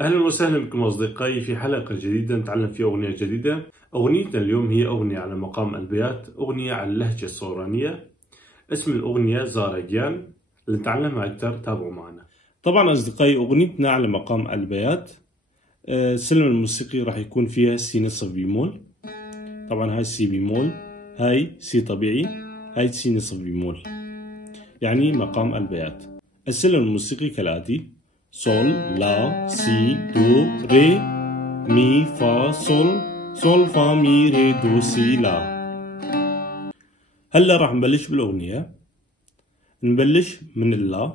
أهلا وسهلا بكم أصدقائي في حلقة جديدة نتعلم فيها أغنية جديدة. أغنيتنا اليوم هي أغنية على مقام البيات، أغنية على اللهجة الصورانية. اسم الأغنية زارجيان. لنتعلمها أكثر تابعوا معنا. طبعا أصدقائي أغنيتنا على مقام البيات، السلم الموسيقي راح يكون فيها سي نصف بيمول. طبعا هاي سي بيمول، هاي سي طبيعي، هاي سي نصف بيمول، يعني مقام البيات. السلم الموسيقي كالآتي: سول لا سي دو ري مي فا سول، سول فا مي ري دو سي لا. هلا راح نبلش بالأغنية. نبلش من اللا.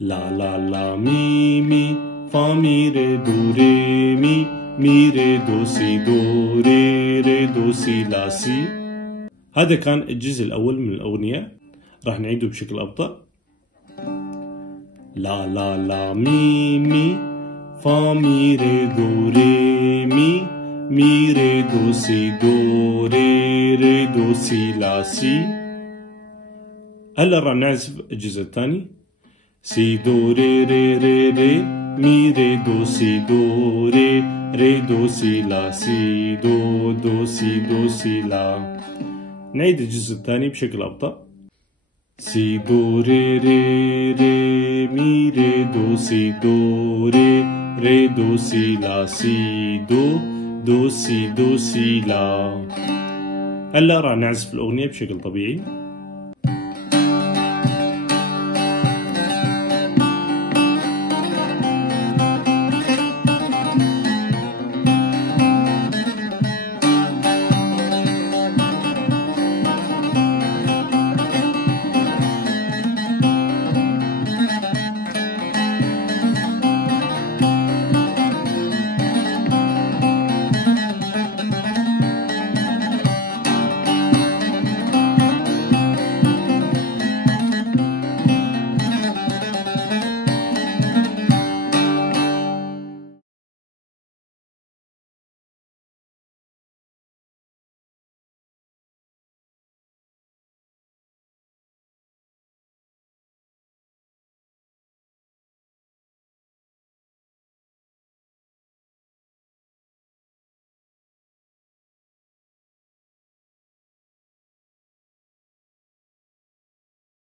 لا لا لا مي مي فا مي ري دو ري مي، مي ري دو سي دو ري ري دو سي لا سي. هذا كان الجزء الأول من الأغنية، راح نعيده بشكل أبطأ. لا لا لا مي مي فا مي ري دو ري مي، مي ري دو سي دو ري ري دو سي لا سي. هلا راح نعزف الجزء الثاني. سي دو ري ري ري ري مي ري دو سي دو ري ري دو سي لا سي دو دو سي دو سي لا. نعيد الجزء الثاني بشكل أبطأ. سي دو ري ري ري مي ري دو سي دو ري ري دو سي لا سي دو دو سي دو سي لا. هلا راح نعزف الأغنية بشكل طبيعي.